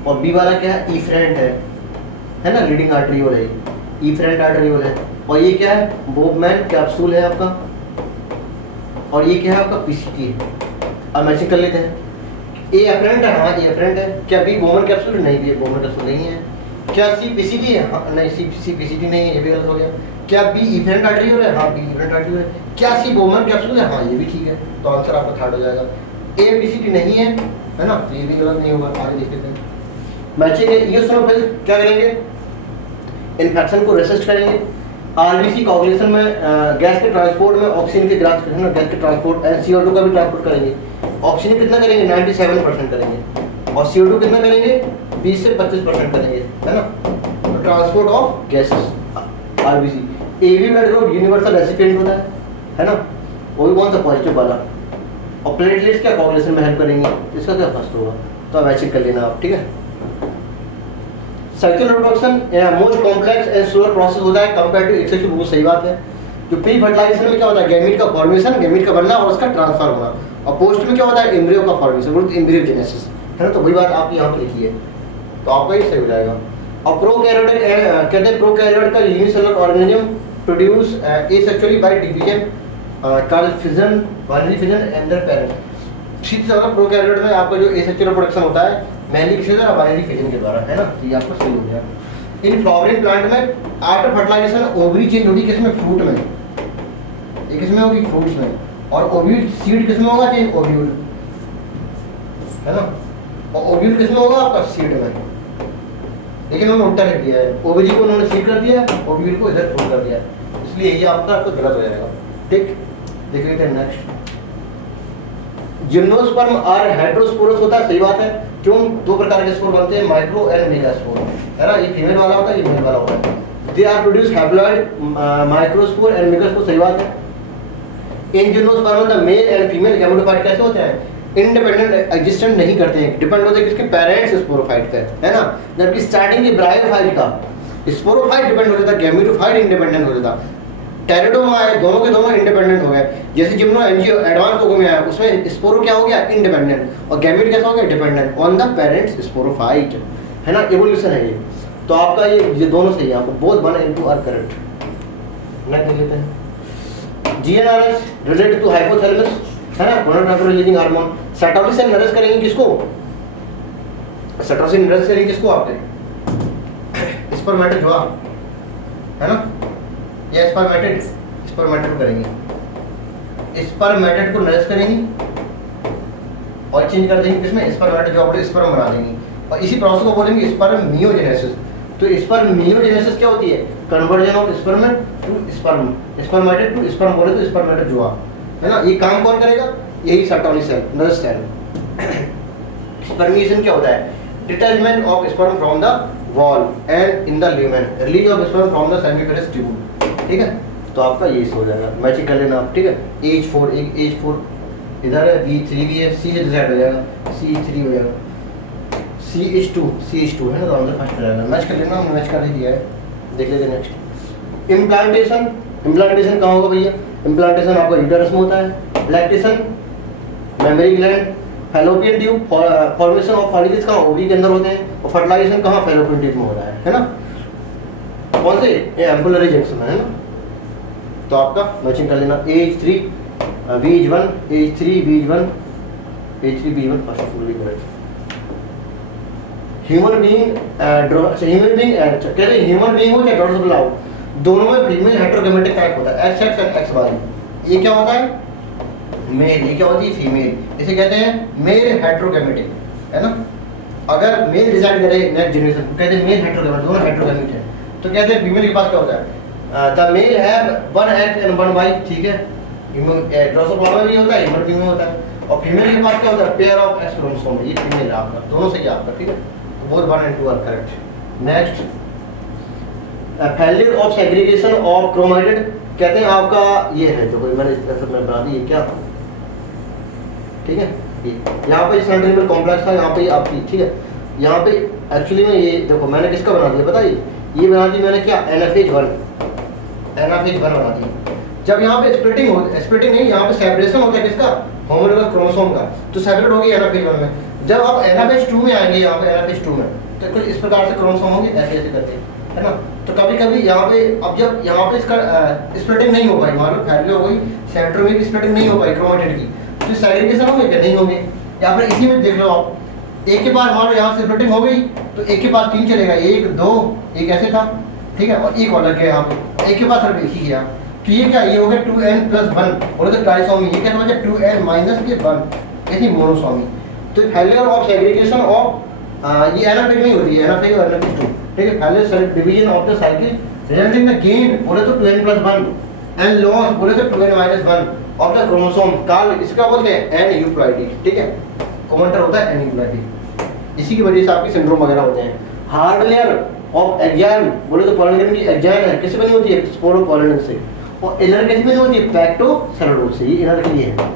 और बी वाला क्या है, इफरेंट है ना, लीडिंग आर्टरियोल है, इफरेंट आर्टरियोल है। और ये क्या है, बोबमैन कैप्सूल है आपका, और ये क्या है आपका पीसीटी है। अब मैचिंग कर लेते हैं। ए एफरेंट है, हाँ ए एफरेंट है। क्या बी बोबमैन कैप्सूल है? नहीं, बी बोबमैन कैप्सूल नहीं है। क्या सी पीसीटी है? हाँ नहीं, सी पीसीटी नहीं है, ये भी गलत हो गया। क्या बी इफरेंट आर्टरियोल है? हाँ बी इफरेंट आर्टरियोल है। क्या सी बोबमैन कैप्सूल है? हाँ ये भी ठीक है, तो आंसर आपका थर्ड हो जाएगा। ए पीसीटी नहीं है, है ना, तो ये भी गलत नहीं होगा। आगे देख लेते हैं। मैचिंग है, ईओसिनोफिल क्या करेंगे, इन्फेक्शन को रेसिस्ट करेंगे। आरबीसी कोगुलेशन में गैस के ट्रांसपोर्ट में ऑक्सीजन के गैस के ट्रांसपोर्ट एंड CO2 का भी ट्रांसपोर्ट करेंगे। ऑक्सीजन कितना करेंगे, 97% करेंगे, और CO2 कितना करेंगे, 20 से 25% करेंगे, है ना। तो transport of gases RBC. AB blood group universal recipient होता है ना, वो भी कौन सा, पॉजिटिव वाला। और प्लेटलेट्स क्या कोगुलेशन में हेल्प करेंगे, इसका क्या फर्स्ट होगा, तो मैचिंग कर लेना आप, ठीक है। Sexual reproduction most complex and slower process होता है कंपेयर टू एक्सेक्सुअल, बहुत सही बात है। जो प्री फर्टिलाइजेशन में क्या होता है, गैमीट का फॉर्मेशन, गैमीट का बनना और उसका ट्रांसफर होना, और पोस्ट में क्या होता है, एम्ब्रियो का फॉर्मेशन, बोलते एम्ब्रियोजेनेसिस, है ना। तो वही बात आप यहाँ पे लिखिए, तो आपका ये सही हो जाएगा। और प्रोकैरियोटिक कहते हैं प्रोकैरियोट का unicellular organism produce asexually by division called fission, binary fission and their parent. सीधी तरह प्रोकैरियोट में आपका जो एसेक्सुअल प्रोडक्शन होता है मैनली किसके द्वारा, बाइनरी फिजन के द्वारा, है ना। तो ये आपको सही हो गया। इन फ्लावरिंग प्लांट में आफ्टर फर्टिलाइजेशन ओवरी चेंज होगी किसमें, फ्रूट में, ये किसमें होगी, फ्रूट्स में। और ओव्यूल सीड किसमें होगा, चेंज ओव्यूल, है ना। और ओव्यूल किसमें होगा आपका, सीड में। लेकिन उन्होंने उल्टा लिख दिया है, ओवरी को उन्होंने सीड कर दिया, ओव्यूल को इधर फ्रूट कर दिया, इसलिए ये आपका गलत हो जाएगा। ठीक, देख लेते हैं नेक्स्ट। जिम्नोस्पर्म आर हेटेरोस्पोरस होता है, सही बात है। क्यों, दो प्रकार के स्पोर बनते हैं, माइक्रो एंड मेगास्पोर, है ना। ये फीमेल वाला होता है, ये मेल वाला होता है। They are produce haploid microspore and megaspore, सही बात है। In gymnosperm the male and female gametophyte कैसे होते हैं, इंडिपेंडेंट एग्जिस्टेंट नहीं करते हैं, डिपेंड होते हैं किसके, पेरेंट्स स्पोरोफाइट पे, है ना। जबकि स्टार्टिंग के ब्रायोफाइट का स्पोरोफाइट डिपेंड हो जाता है, गैमेटोफाइट इंडिपेंडेंट हो जाता है। टेरिडो में आए, दोनों के दोनों इंडिपेंडेंट हो गए। जैसे जिम्नो एंजियो एडवांस लोगों में आया, उसमें स्पोरो क्या हो गया, इंडिपेंडेंट, और गैमेट कैसा हो गया, dependent on the parents sporophyte, है ना। इवोल्यूशन है ये। तो आपका ये दोनों सही है, आपको both 1 and 2 are correct. Next देख लेते हैं। जीएनआरएस रिलेटेड टू हाइपोथैलेमस, है ना, गोनाडोट्रोपिक रिलीजिंग हार्मोन। सेटोलिसिन नरिश करेंगे किसको, सेटोलिसिन नरिश करेंगे किसको, आपके स्पर्मेटोजोआ, है ना, या स्पर्मेटेड करेंगे, स्पर्मेटेड को नरिश करेंगी और चेंज कर देंगे किसमें, स्पर्मेटोजोआ, स्पर्म बना देंगी। और इसी प्रोसेस को बोलेंगे स्पर्मियोजेनेसिस। तो स्पर्मियोजेनेसिस क्या होती है, conversion of sperm to sperm, spermatid to sperm बोले तो स्पर्मेटोजोआ, है ना। ये काम कौन करेगा, यही Sertoli cell, nourish cell. Spermiation क्या होता है, detachment of sperm from the wall and in the lumen, release of sperm from the seminiferous tube, ठीक है। तो आपका ये हो जाएगा, मैचिंग कर लेना आप, ठीक है। H4 इधर है, B3 भी है, C से डिसाइड हो जाएगा, C3 हो जाएगा, CH2 है ना, तो आंसर फर्स्ट हो जाएगा। मैच कर लेना, मैच कर ही दिया है, देख लेते नेक्स्ट। इम्प्लांटेशन कहाँ होगा भैया, इम्प्लांटेशन आपका यूटेरस में होता है। Lactation mammary gland, fallopian tube, formation of follicles कहाँ, ओवरी के अंदर होते हैं, और फर्टिलाइजेशन कहाँ, फैलोपियन ट्यूब में हो रहा है ना। कौन से, ये एम्पुलरी जंक्शन है ना। तो आपका मैचिंग कर लेना, H3 VH1, H3 VH1, H3 VH1 first full correct. Human being कहते हैं ह्यूमन बीइंग हो चाहे ड्रोसोफिला हो, दोनों में फीमेल हेटेरोगैमेटिक टाइप होता है, XX एंड XY। ये क्या होता है, मेल, ये क्या होती है, फीमेल। इसे कहते हैं मेल हेटेरोगैमेटिक, है ना। अगर मेल डिसाइड करे नेक्स्ट जनरेशन को कहते हैं मेल हेटेरोगैमेट, दोनों हेटेरोगैमेट है। तो कहते हैं फीमेल के पास क्या होता है, the male have 1 X and 1 Y, ठीक है। ड्रोसोफिला में भी होता है, ह्यूमन बीइंग में होता है। और फीमेल के पास क्या होता है, पेयर ऑफ X क्रोमोसोम, ये फीमेल है आपका, दोनों सही है आपका, ठीक है। Both 1 and 2 are correct. Next, failure of segregation of chromatid, कहते हैं आपका ये है, जो मैंने इस तरह से मैं बना दी, ये क्या, ठीक है। यहाँ पे सेंट्रल कॉम्प्लेक्स था, यहाँ पे आपकी, ठीक है। यहाँ पे एक्चुअली में ये देखो मैंने किसका बना दिया बताइए, ये बना दी मैंने क्या, NF1 बना दी। जब यहाँ पे स्प्लिटिंग नहीं, यहाँ पे सेपरेशन होता है किसका, होमोलोगस क्रोमोसोम का, तो सेपरेट होगी NF1 में। जब आप NF2 में आएंगे, यहाँ पे NF2 में, तो कुछ इस प्रकार से क्रोमोसोम होगी, ऐसे ऐसे करके, है ना। तो कभी कभी यहाँ पे, अब जब यहाँ पे इसका स्प्लिटिंग नहीं हो पाई, मान लो फैमिली हो गई, सेंटर में भी स्प्लिटिंग नहीं हो पाई क्रोमेटिड की, तो सेग्रीगेशन होंगे क्या? नहीं होंगे। या फिर इसी में देख लो आप, एक के बाद मान लो यहाँ से स्प्लिटिंग हो गई तो एक के बाद 3 चलेगा, 1 2 एक ऐसे था, ठीक है, और एक और लग गया यहाँ पे, एक के बाद सिर्फ एक ही गया। तो ये क्या, ये हो गया 2n+1, बोले तो ट्राइसोमी। ये क्या समझ 2n-1 ऐसी मोनोसोमी। तो फेलियर ऑफ सेग्रीगेशन ऑफ ये एनाफेज नहीं होती है, एनाफेज और एनाफेज 2, ठीक है। Failure division of the cycle resulting the gain बोले तो 2n+1 एंड लॉस बोले तो 2n-1 ऑफ द क्रोमोसोम काल, इसका बोलते हैं एन्यूप्लॉइडी, ठीक है। कॉमेंटर होता है एन्यूप्लॉइडी, इसी की वजह से आपके सिंड्रोम वगैरह होते हैं। हार्ड लेयर ऑफ एग्जाम बोले तो पॉलिन की एग्जाम है, किससे बनी होती है? स्पोरोपोलिन से। और इनर कैसे बनी होती है? पैक्टोसेलोज से। ये इनर के लिए है,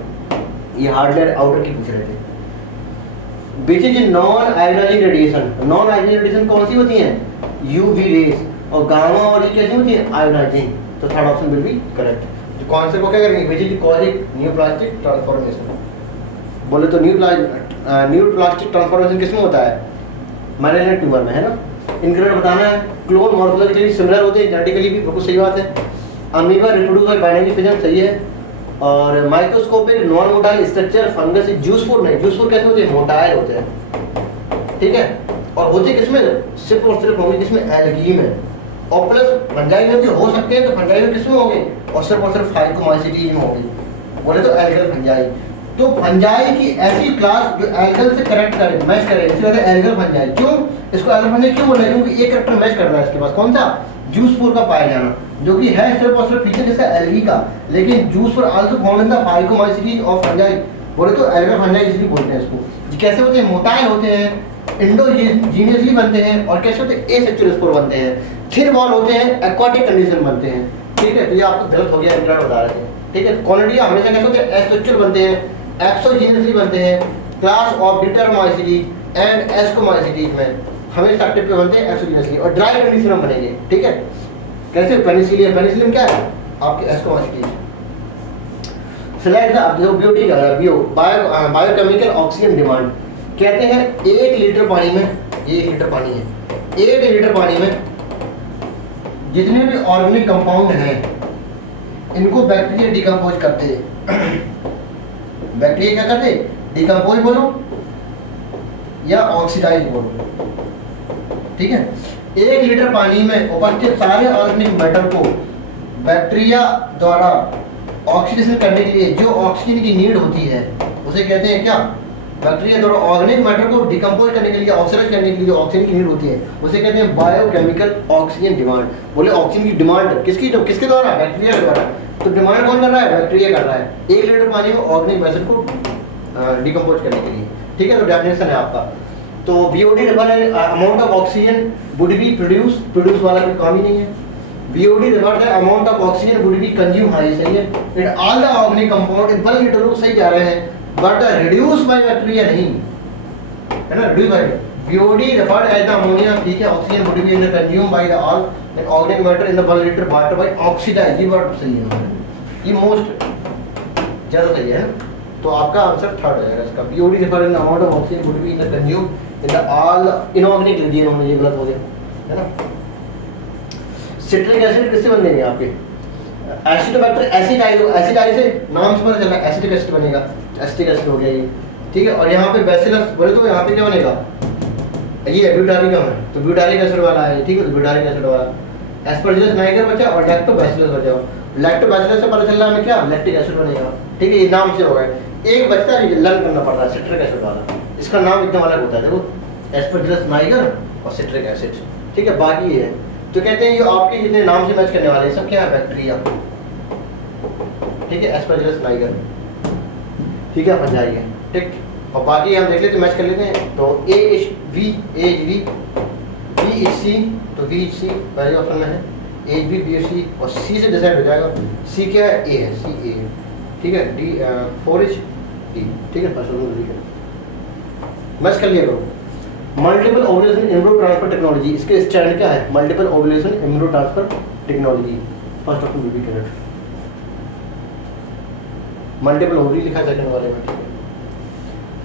ये हार्ड लेयर आउटर की पूछ रहे थे। Which is non ionizing radiation. Non ionizing radiation कौन सी होती है? यूवी रेज, और गामा और ये कैसी होती है? आयोनाइजिंग। तो third option will be correct. तो कॉन्सेप्ट को क्या करेंगे? बीच इज कॉजिक न्यूप्लास्टिक ट्रांसफॉर्मेशन। बोले तो न्यूप्लास्टिक ट्रांसफॉर्मेशन किसमें होता है? माइलिन ट्यूमर में, है ना। इंक्रीडिएंट बताना है। क्लोन मॉर्फोलॉजिकली सिमिलर होते हैं, जेनेटिकली भी बिल्कुल सही बात है। Amoeba reproduce by binary fission, सही है। और microscopic non motile structure fungus zoospore नहीं। जूसफुल कैसे होते हैं? मोटाइल होते हैं, ठीक है। और होते किसमें? सिर्फ और सिर्फ होंगे किसमें? एल्गी में। और प्लस फंजाई में भी हो सकते हैं, तो फंजाई में किसमें होंगे? और सिर्फ फाइकोमाइसीटी में होंगे, बोले तो एल्गल फंजाई। तो फंजाई की ऐसी क्लास जो एल्गल से करेक्ट करे, मैच करे, इसे कहते हैं एल्गल फंजाई। क्यों इसको एल्गल फंजाई क्यों बोल रहे हैं? क्योंकि ये कैरेक्टर मैच कर रहा है इसके पास, कौन सा? जूसफुल का पाया जाना, जो कि है सिर्फ और सिर्फ फीचर किसका? एल्गी का। लेकिन zoospore also found in the phycomycete of fungi, बोले तो एल्गल फंजाई इसलिए बोलते हैं इसको। कैसे होते हैं? मोटाइल होते हैं, इंडोजीनियसली बनते हैं, और कैसे होते हैं? एसेक्सुअल स्पोर बनते हैं। थिन वॉल होते हैं, एक्वाटिक कंडीशन बनते हैं, ठीक है। तो ये आपको गलत हो गया, इंग्लैंड बता रहे थे, ठीक है। कॉलोनिया हमेशा कैसे होते हैं? एसेक्सुअल बनते हैं, एक्सोजीनियसली बनते हैं। क्लास ऑफ डिटरमाइसीटी एंड एस्कोमाइसीटी में हमेशा टिप पे बनते हैं एक्सोजीनियसली, और ड्राई कंडीशन में बनेंगे, ठीक है। कैसे? पेनिसिलियम। पेनिसिलियम क्या है? आपके एस्कोमाइसीटी। सिलेक्ट द ब्यूटी का बायोकेमिकल ऑक्सीजन डिमांड। कहते हैं 1 लीटर पानी में, ये 1 लीटर पानी है, 1 लीटर पानी में जितने भी ऑर्गेनिक कंपाउंड हैं इनको बैक्टीरिया डिकम्पोज करते हैं। बैक्टीरिया क्या करते? डिकम्पोज बोलो या ऑक्सीडाइज बोलो, ठीक है। 1 लीटर पानी में उपस्थित सारे ऑर्गेनिक मैटर को बैक्टीरिया द्वारा ऑक्सीडेशन करने के लिए जो ऑक्सीजन की नीड होती है उसे कहते हैं क्या? बैक्टीरिया द्वारा ऑर्गेनिक मैटर को डिकम्पोज करने के लिए, ऑक्सीडाइज करने के लिए जो ऑक्सीजन की नीड होती है उसे कहते हैं बायोकेमिकल ऑक्सीजन डिमांड। बोले ऑक्सीजन की डिमांड किसके द्वारा? बैक्टीरिया द्वारा। तो डिमांड कौन कर रहा है? बैक्टीरिया कर रहा है 1 लीटर पानी में ऑर्गेनिक मैटर को डिकम्पोज करने के लिए, ठीक है। तो डेफिनेशन है आपका। तो बीओडी रेफर है amount of oxygen would B produce वाला कोई काम ही नहीं है। बीओडी रेफर है amount of oxygen would B consume, हाँ ये सही है। It all the organic compound in 1 litre लोग सही जा रहे हैं, बट रिड्यूस बाय बैक्टीरिया नहीं, है ना। Reduce by BOD refer as the ammonia, ठीक है। Oxygen would be in consume by the all in organic matter in the 1 litre water by oxidise. ये वर्ड सही है, ये मोस्ट ज्यादा सही है। तो आपका आंसर थर्ड हो जाएगा इसका। BOD refer in amount of oxygen would be in consume in the all inorganic region में, ये गलत हो गया, है ना। सिट्रिक एसिड किससे बनेंगे आपके? एसिडोबैक्टर एसिडाइज से नाम से पता चला एसिटिक एसिड बनेगा, एसिटिक एसिड हो गया ये, ठीक है। और यहाँ पे बैसिलस बोले तो यहाँ पे क्या बनेगा? ये ब्यूटारिक है, तो ब्यूटारिक एसिड वाला है, ठीक है। तो ब्यूटारिक एसिड वाला एस्परजिलस नाइगर बचा और लैक्टोबैसिलस बचा। लैक्टोबैसिलस से पता चल रहा है हमें क्या? लैक्टिक एसिड बनेगा, ठीक है। ये नाम से होगा। एक बचता है लर्न करना पड़ रहा है, सिट्रिक एसिड वाला, इसका नाम एकदम अलग होता है, देखो एस्परजिलस नाइगर और सिट्रिक एसिड, ठीक है। बाकी ये है तो कहते हैं ये आपके जितने नाम से मैच करने वाले हैं सब क्या है? बैक्टीरिया, ठीक है। एस्परजिलस नाइगर, ठीक है, फंजाई है, ठीक। और बाकी हम देख लेते मैच कर लेते हैं। तो AHV BHC, तो BHC पहले ऑप्शन में है, HB BHC और C से डिसाइड हो जाएगा। C क्या है? A है, C A है, ठीक है। D 4H D, ठीक है। मैच कर लिया करो। Multiple ovulation embryo transfer technology, इसके स्टैंड क्या है? Multiple ovulation embryo transfer technology, first option भी करेक्ट। मल्टीपल ओवरी लिखा है सेकंड वाले में।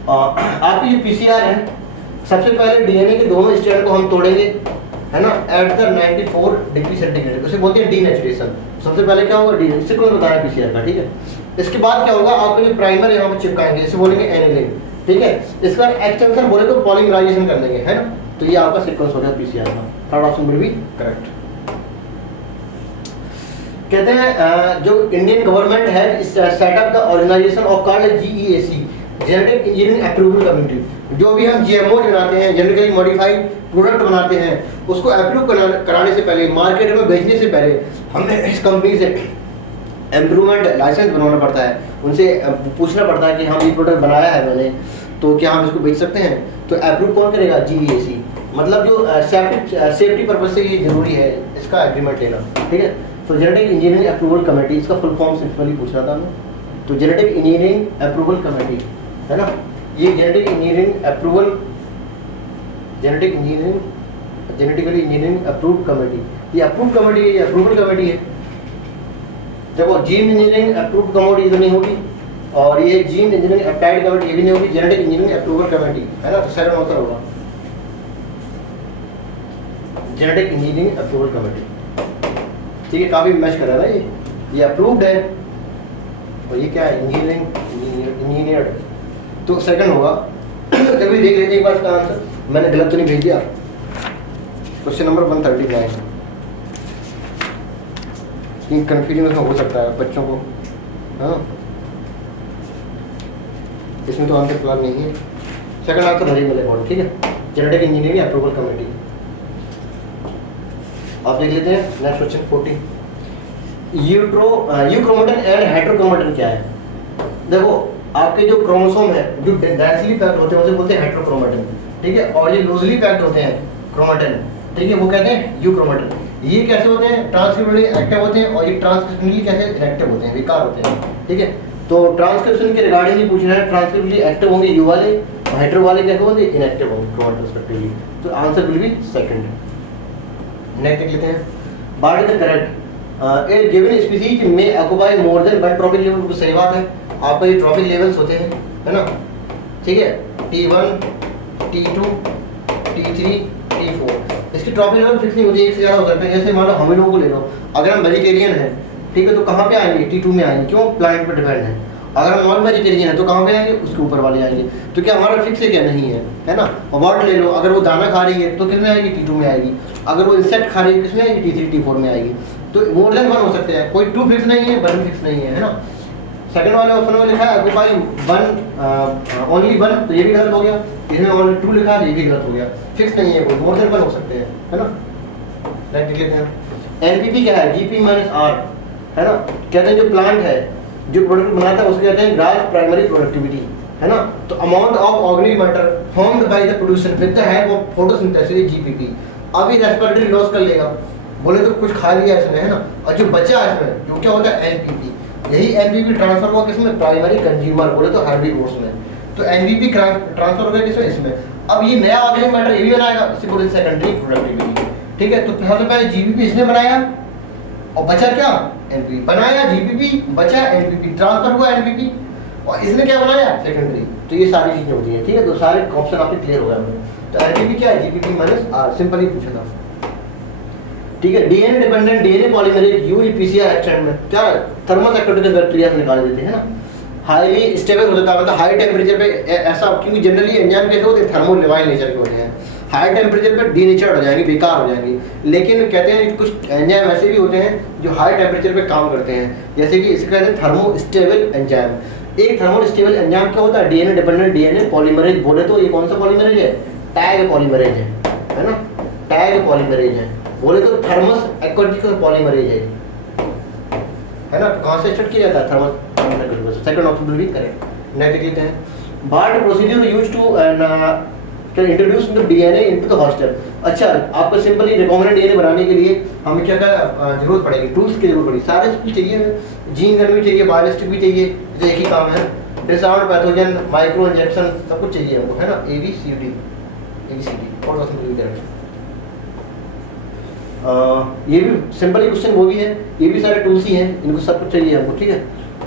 आपकी जो पीसीआर है, सबसे पहले डीएनए के दोनों स्ट्रैंड को हम तोड़ेंगे, है ना, एट द 94 डिग्री सेंटीग्रेड, उसे बोलते हैं डीनेचुरेशन। सबसे पहले क्या होगा, डी सीक्वेंस बताया पीसीआर का, ठीक है। इसके बाद क्या होगा, आपको जो प्राइमर यहाँ पे चिपकाएंगे, इसे बोलेंगे एनिलिन, ठीक है। इसका एक्सटेंशन बोले तो पॉलीमराइजेशन कर देंगे, है ना। तो ये आपका सीक्वेंस हो गया पीसीआर का। Third option will be correct. कहते हैं जो इंडियन गवर्नमेंट है setup the organisation of called GEAC, genetic engineering approval committee. जो भी हम जीएमओ बनाते हैं, जेनेटिकली मॉडिफाइड प्रोडक्ट बनाते हैं, उसको अप्रूव कराने से पहले, मार्केट में बेचने से पहले हमें इस कंपनी से इम्प्रूवमेंट लाइसेंस बनवाना पड़ता है। उनसे पूछना पड़ता है कि हाँ ये प्रोडक्ट बनाया है मैंने, तो क्या हम इसको बेच सकते हैं। तो अप्रूव कौन करेगा, जीईएसी। मतलब जो सेफ्टी पर्पज से ये जरूरी है इसका एग्रीमेंट लेना, ठीक है। तो जेनेटिक इंजीनियरिंग अप्रूवल कमेटी, इसका फुल फॉर्म सिंपली पूछना था हमें। तो जेनेटिक इंजीनियरिंग अप्रूवल कमेटी, है ना, ये genetic engineering approval, genetically engineering approved committee, ये अप्रूव कमेटी है, ये अप्रूवल कमेटी है। देखो जीन इंजीनियरिंग अप्रूव्ड कमेटी इधर नहीं होगी, और ये जीन इंजीनियरिंग अप्लाइड कमेटी ये भी नहीं होगी, जेनेटिक इंजीनियरिंग अप्रूवल कमेटी, है ना। तो सेकंड आंसर होगा जेनेटिक इंजीनियरिंग अप्रूवल कमेटी, ठीक है। काफी मैच कर रहा है ना, ये अप्रूव्ड है और ये क्या है, इंजीनियर, तो सेकंड होगा। तभी देख लेते एक बार इसका आंसर, मैंने गलत तो नहीं भेज दिया। क्वेश्चन नंबर 139, कंफ्यूजन इसमें हो सकता है बच्चों को, हाँ इसमें तो आंसर प्लान नहीं है। सेकंड आंसर हरी मिलेगा, ठीक है, जेनेटिक इंजीनियरिंग अप्रूवल कमेटी। आप देख लेते हैं नेक्स्ट क्वेश्चन 40, यूक्रोमेटिन एंड हेटेरोक्रोमेटिन क्या है। देखो आपके जो क्रोमोसोम है, जो डेंसली पैक्ड होते हैं उसे बोलते हैं हेटेरोक्रोमेटिन, ठीक है, और ये लूजली पैक्ड होते हैं क्रोमेटिन, ठीक है, वो कहते हैं यूक्रोमेटिन। ये कैसे होते हैं, ट्रांसक्रिप्शनली एक्टिव होते हैं, और ये ट्रांसक्रिप्शनली कैसे इनएक्टिव होते हैं, बेकार होते हैं, ठीक है। तो ट्रांसक्रिप्शन के रिगार्डिंग ही पूछ रहा है, ट्रांसक्रिप्शनली एक्टिव होंगे यू वाले, और हेटेरो वाले कैसे होंगे, इनएक्टिव होंगे क्रोमेटिन रिस्पेक्टिवली। तो answer will be second. Next देख लेते हैं, what is the correct a given species में occupy more than one trophic level. सही बात है, आपका ये ट्रॉफिक लेवल्स होते हैं, है ना, ठीक है, T1, T2, T3, T4। इसकी ट्रॉफिक लेवल फिक्स नहीं होती, एक से ज़्यादा हो सकते हैं। जैसे मान लो हम लोगों को ले लो, अगर हम वेजिटेरियन हैं, ठीक है, तो कहाँ पे आएंगे, T2 में आएंगे, क्यों, प्लांट पर डिपेंड है। अगर हम नॉन वेजिटेरियन है तो कहाँ पे आएंगे, उसके ऊपर वाले आएंगे। तो क्या हमारा फिक्स है, क्या नहीं है ना। और बर्ड ले लो, अगर वो दाना खा रही है तो किस में आएगी, T2 में आएगी। अगर वो इंसेक्ट खा रही है किस में आएगी, T3, T4 में आएगी। तो मोर देन वन हो सकते हैं, कोई 2 फिक्स नहीं है, 1 फिक्स नहीं है ना। सेकंड वाले ऑप्शन में लिखा है ऑक्यूपाई वन, ओनली वन, तो ये भी गलत हो गया। इसमें ओनली 2 लिखा है, ये भी गलत हो गया। फिक्स नहीं है कोई, मोर देन वन हो सकते हैं, है ना। नेक्स्ट देख लेते हैं, एनपीपी क्या है, GP-R, है ना। कहते हैं जो प्लांट है, जो प्रोडक्ट बनाता है, उसको कहते हैं ग्रास प्राइमरी प्रोडक्टिविटी, है ना। तो amount of organic matter formed by the producer with the help of photosynthesis, GPP। अब ये रेस्पिरेटरी लॉस कर लेगा, बोले तो कुछ खा लिया इसने, है ना, और जो बचा है इसमें, जो क्या होता है, एनपीपी। यही एनपीपी ट्रांसफर हुआ किसमें, प्राइमरी कंज्यूमर, बोले तो हेर्बिवोर्स में। तो एनपीपी ट्रांसफर हो गया किसमें, इसमें। अब ये नया ऑर्गेनिक मैटर ये भी बनाएगा, इसे बोले सेकेंडरी प्रोडक्टिविटी, ठीक है। तो सबसे पहले जीपीपी इसने बनाया, और बचा क्या, एनपीपी। बनाया जीपीपी, बचा एनपीपी, ट्रांसफर हुआ एनपीपी, और इसने क्या बनाया, सेकेंडरी। तो ये सारी चीजें होती हैं, ठीक है। तो सारे ऑप्शन आपके क्लियर हो गए। तो एनपीपी क्या है, GP-R, सिंपल ही पूछा था, ठीक है। DNA dependent DNA polymerase use PCR extend में क्या, थर्मल एक्टिविटी बैक्टीरिया से निकाल देते हैं ना। हाईली स्टेबल हो जाता है, मतलब हाई टेम्परेचर पे ऐसा, क्योंकि जनरली एंजाइम कैसे होते हैं, थर्मोलिवाइल नेचर के होते हैं। हाई टेम्परेचर पे डीनेचर्ड हो जाएंगे, बेकार हो जाएंगी। लेकिन कहते हैं कुछ एंजाइम ऐसे भी होते हैं जो हाई टेम्परेचर पे काम करते हैं, जैसे कि इसे कहते हैं थर्मोस्टेबल एंजाइम। एक थर्मोस्टेबल एंजाइम क्या होता है, डीएनए डिपेंडेंट डीएनए पॉलीमरेज। बोले तो ये कौन सा पॉलीमरेज है, टैग पॉलीमरेज है ना, टैग पॉलीमरेज है। बोले तो थर्मस एक्वाटिक पॉलीमरेज है ना। तो कहाँ से स्टार्ट किया जाता है, Thermus. Second option will be correct. Next देखते हैं, what procedure used to introduce the DNA into the host cell. अच्छा, आपको सिंपली रिकॉम्बिनेंट डीएनए बनाने के लिए हमें क्या जरूरत पड़ेगी, टूल्स की जरूरत पड़ेगी। सारे कुछ चाहिए, जीन गन भी चाहिए, बायोलिस्टिक भी चाहिए, जो एक ही काम है। डिसऑर्डर पैथोजन, माइक्रो इंजेक्शन, सब कुछ चाहिए हमको, है ना। ABCD और ऑप्शन विल बी करेक्ट। ये भी सिंपल क्वेश्चन वो भी है, ये भी सारे टूल्स ही हैं, इनको सब कुछ चाहिए हमको, ठीक है।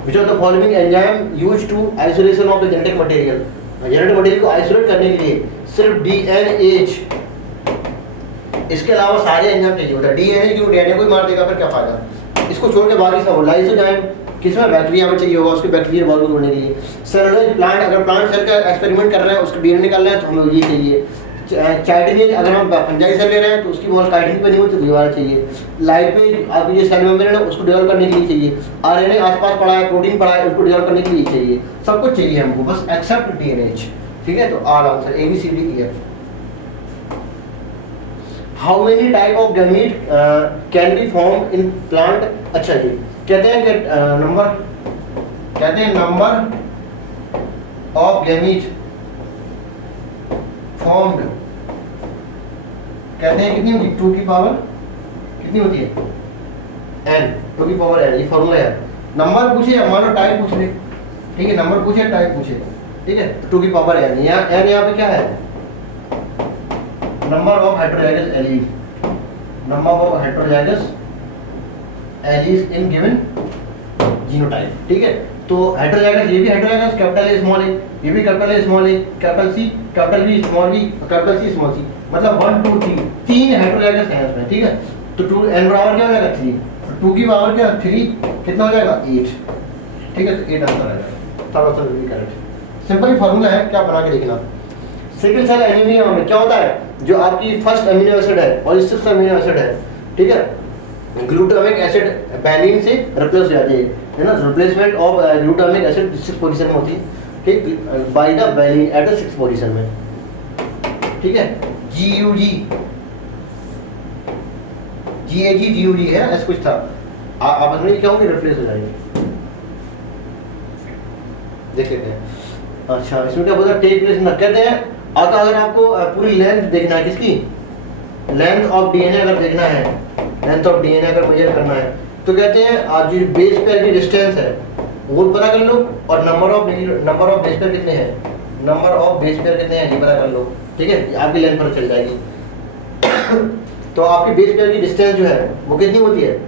Which of the following enzyme used to isolation of the genetic material. Genetic material को आइसोलेट करने के लिए सिर्फ DNAH इसके अलावा सारे एंजाइम चाहिए होता है। डीएनए क्यों, डीएनए को ही मार देगा फिर क्या फायदा। इसको छोड़ के बाकी सब लाइसोजाइम किसमें, बैक्टीरिया में चाहिए होगा, उसके बैक्टीरिया बॉल को तोड़ने के लिए। सेलुलोज प्लांट, अगर प्लांट सेल का एक्सपेरिमेंट कर रहे हैं उसका डीएनए निकाल रहे हैं तो हमें ये चाहिए। चाइटिनेज, अगर हम फंजाई सेल ले रहे हैं तो उसकी वॉल काइटिन पे नहीं होती तो ये वाला चाहिए। लाइपेज, आपकी ये सेल मेम्ब्रेन है उसको डेवलप करने के लिए चाहिए। आरएनए आसपास पड़ा है, प्रोटीन पड़ा है, उसको डेवलप करने के लिए चाहिए। सब कुछ चाहिए हमको, बस एक्सेप्ट डीएनएच। ठीक है, तो our answer A B C D E F. How many type of gamete can be form in plant. अच्छा जी, कहते हैं कि नंबर ऑफ गैमीट फॉर्म्ड, कहते हैं कितनी होती है, 2 की पावर कितनी होती है n, 2 की पावर n, ये फॉर्मूला है। नंबर पूछे, मान लो टाइप पूछ ले, ठीक है, नंबर पूछे टाइप पूछे, ठीक है, 2 की पावर n, यहाँ n यहाँ पे क्या है, number of heterozygous alleles, number of heterozygous alleles in given genotype. ठीक है, तो हेटेरोजाइगस, ये भी heterozygous, capital A small A, ये भी capital A small A, capital C, capital B small B, capital C small C, मतलब 1 2 3 तीन heterozygous हैं इसमें। ठीक है, तो 2 n बराबर क्या हो जाएगा 3, 2 की पावर क्या 3 कितना हो जाएगा 8। ठीक है, तो 8 आंसर आ जाएगा, तब आंसर भी करेक्ट। सिंपल फार्मूला है, क्या बना के देखना। सिकल सेल एनीमिया में क्या होता है, जो आपकी फर्स्ट अमीनो एसिड है और सिक्स्थ अमीनो एसिड है, ठीक है, ग्लूटामिक एसिड वैलिन से रिप्लेस हो जाती है ना, replacement of glutamic acid 6th position में होती है, ठीक, by the valine at the 6th position में। ठीक है, GUG GAG GUG है, ऐसा कुछ था, आप समझ क्या होंगे, रिप्लेस हो जाएगी, देख लेते हैं। अच्छा, इसमें क्या बोलता है, टेक प्लेस ना, कहते हैं अगर आपको पूरी लेंथ देखना है, किसकी लेंथ ऑफ डीएनए अगर देखना है, लेंथ ऑफ डीएनए अगर मेजर करना है तो कहते हैं आप जो बेस पेयर की डिस्टेंस है वो पता कर लो, और नंबर ऑफ बेस पेयर कितने हैं, नंबर ऑफ बेस पेयर कितने हैं ये पता कर लो। ठीक है, आपकी लेंथ पर चल जाएगी। तो आपकी बेस पेयर की डिस्टेंस जो है वो कितनी होती है,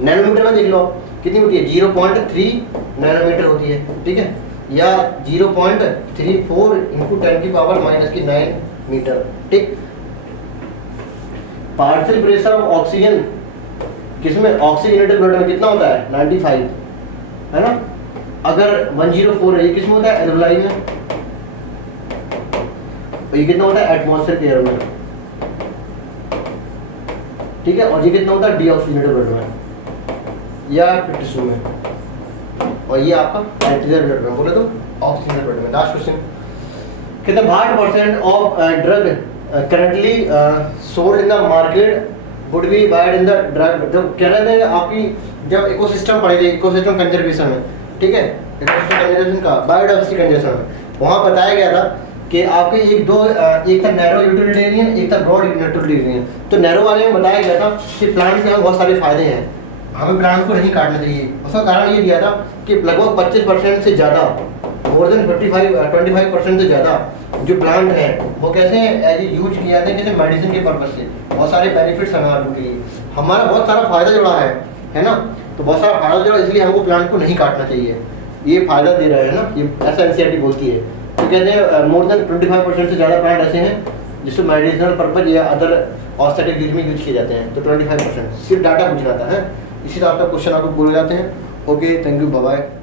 नैनोमीटर में देख लो कितनी होती है, 0.3 नैनोमीटर होती है। ठीक है, या 0.34 इंटू 10 की पावर -9 मीटर। ठीक, पार्शियल प्रेशर ऑफ ऑक्सीजन किसमें, ऑक्सीजनेटेड ब्लड में कितना होता है 95, है ना, अगर 104 है, ये किसमें होता है एल्वलाई में, और ये कितना होता है एटमॉस्फेरिक एयर में। ठीक है, और ये कितना होता है डीऑक्सीजनेटेड ब्लड में या टिश्यू में, और ये आपका आर्टिफिशियल ब्लड में, बोले तो ऑक्सीजनेटेड ब्लड में। लास्ट क्वेश्चन, कितना 60% of drug currently sold in the market would be bought in the drug, जो कह रहे थे आपकी जब इकोसिस्टम पढ़े थे, इकोसिस्टम कंजर्वेशन में, ठीक है, इकोसिस्टम कंजर्वेशन का बायोडाइवर्सिटी कंजर्वेशन में, वहाँ बताया गया था कि आपके एक था नैरो यूटिलिटेरियन, एक था ब्रॉड यूटिलिटेरियन। तो नैरो वाले में बताया गया था कि प्लांट के बहुत सारे फायदे हैं, हमें प्लांट को नहीं काटना चाहिए। उसका कारण ये दिया था कि लगभग 25% से ज़्यादा, मोर देन 25% से ज़्यादा जो प्लांट है वो कैसे एज यूज किया जाते हैं, कैसे मेडिसिन के पर्पज से, बहुत सारे बेनिफिट्स हमारे लिए, हमारा बहुत सारा फायदा जुड़ा है ना, तो बहुत सारा फायदा जुड़ा, इसलिए हमको प्लांट को नहीं काटना चाहिए, ये फायदा दे रहा है ना, ये ऐसा एनसीईआरटी बोलती है। तो कहते हैं मोर देन 25% से ज़्यादा प्लांट ऐसे हैं जिसको मेडिसिनल पर्पज या अदर ऑस्थेटिक यूज में यूज किए जाते हैं, तो 25%, सिर्फ डाटा पूछना था है। इसी तरह आपका क्वेश्चन आपको बोले जाते हैं। Okay, thank you, bye bye.